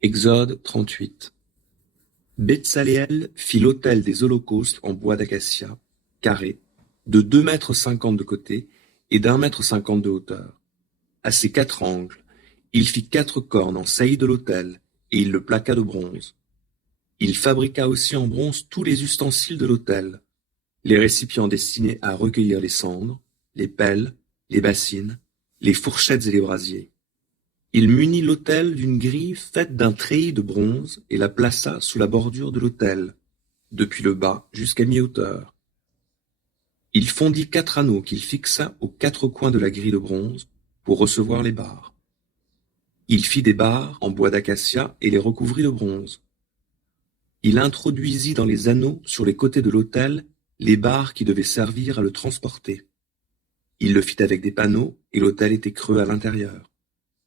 Exode 38. Betsaléel fit l'autel des holocaustes en bois d'acacia, carré, de 2,50 m de côté et d'1,50 m de hauteur. À ses 4 angles, il fit 4 cornes en saillie de l'autel, et il le plaqua de bronze. Il fabriqua aussi en bronze tous les ustensiles de l'autel, les récipients destinés à recueillir les cendres, les pelles, les bassines, les fourchettes et les brasiers. Il munit l'autel d'une grille faite d'un treillis de bronze et la plaça sous la bordure de l'autel, depuis le bas jusqu'à mi-hauteur. Il fondit 4 anneaux qu'il fixa aux 4 coins de la grille de bronze pour recevoir les barres. Il fit des barres en bois d'acacia et les recouvrit de bronze. Il introduisit dans les anneaux sur les côtés de l'autel les barres qui devaient servir à le transporter. Il le fit avec des panneaux et l'autel était creux à l'intérieur.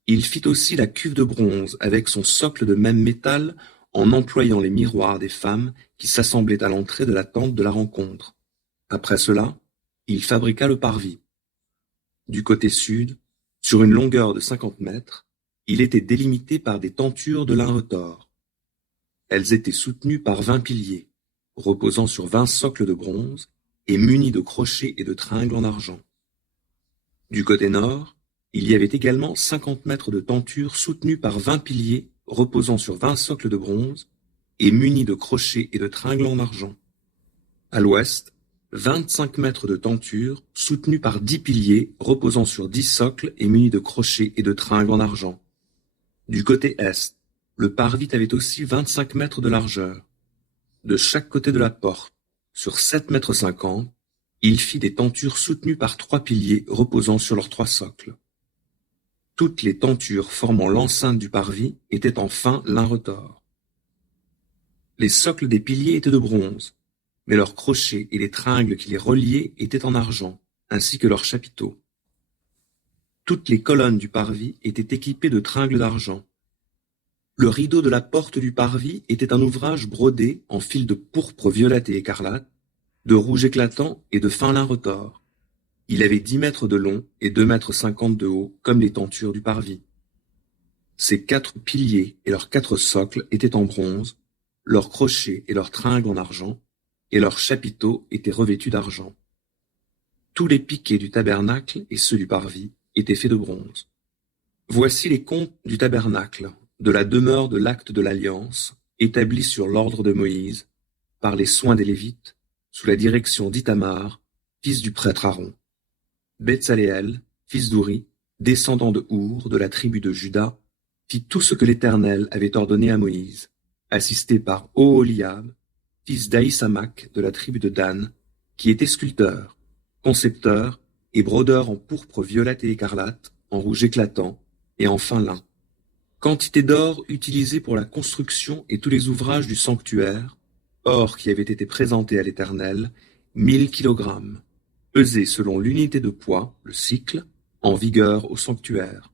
Il fit aussi la cuve de bronze avec son socle de même métal en employant les miroirs des femmes qui s'assemblaient à l'entrée de la tente de la rencontre. Après cela, il fabriqua le parvis. Du côté sud, sur une longueur de 50 mètres, il était délimité par des tentures de lin retors. Elles étaient soutenues par 20 piliers, reposant sur 20 socles de bronze et munis de crochets et de tringles en argent. Du côté nord, il y avait également 50 mètres de tentures soutenues par 20 piliers reposant sur 20 socles de bronze et munis de crochets et de tringles en argent. À l'ouest, 25 mètres de tentures soutenues par 10 piliers reposant sur 10 socles et munis de crochets et de tringles en argent. Du côté est, le parvis avait aussi 25 mètres de largeur. De chaque côté de la porte, sur 7,50 m, il fit des tentures soutenues par 3 piliers reposant sur leurs 3 socles. Toutes les tentures formant l'enceinte du parvis étaient en fin lin retors. Les socles des piliers étaient de bronze, mais leurs crochets et les tringles qui les reliaient étaient en argent, ainsi que leurs chapiteaux. Toutes les colonnes du parvis étaient équipées de tringles d'argent. Le rideau de la porte du parvis était un ouvrage brodé en fils de pourpre violette et écarlate, de rouge éclatant et de fin lin retors. Il avait 10 mètres de long et 2,50 m de haut, comme les tentures du parvis. Ses 4 piliers et leurs 4 socles étaient en bronze, leurs crochets et leurs tringles en argent, et leurs chapiteaux étaient revêtus d'argent. Tous les piquets du tabernacle et ceux du parvis étaient faits de bronze. Voici les comptes du tabernacle, de la demeure de l'acte de l'Alliance, établis sur l'ordre de Moïse, par les soins des Lévites, sous la direction d'Ithamar, fils du prêtre Aaron. Betsaléel, fils d'Ouri, descendant de Our, de la tribu de Juda, fit tout ce que l'Éternel avait ordonné à Moïse, assisté par Oholiab, fils d'Ahisamach de la tribu de Dan, qui était sculpteur, concepteur et brodeur en pourpre violette et écarlate, en rouge éclatant et en fin lin. Quantité d'or utilisée pour la construction et tous les ouvrages du sanctuaire, or qui avait été présenté à l'Éternel, 1000 kilogrammes, pesé selon l'unité de poids, le sicle, en vigueur au sanctuaire.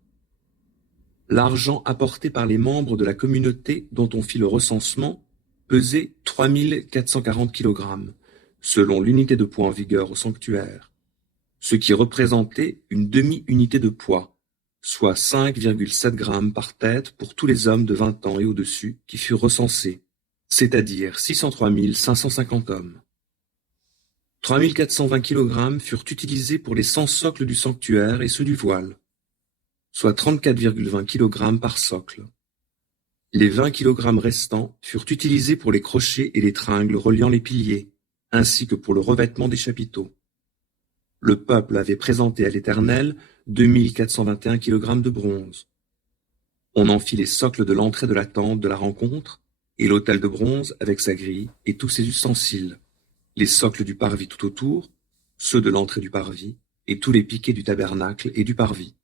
L'argent apporté par les membres de la communauté dont on fit le recensement pesait 3440 kilogrammes, selon l'unité de poids en vigueur au sanctuaire, ce qui représentait une demi-unité de poids, soit 5,7 grammes par tête pour tous les hommes de 20 ans et au-dessus qui furent recensés, c'est-à-dire 603 550 hommes. 3420 kg furent utilisés pour les 100 socles du sanctuaire et ceux du voile, soit 34,20 kg par socle. Les 20 kg restants furent utilisés pour les crochets et les tringles reliant les piliers, ainsi que pour le revêtement des chapiteaux. Le peuple avait présenté à l'Éternel 2421 kg de bronze. On en fit les socles de l'entrée de la tente de la rencontre, et l'autel de bronze avec sa grille et tous ses ustensiles, les socles du parvis tout autour, ceux de l'entrée du parvis, et tous les piquets du tabernacle et du parvis.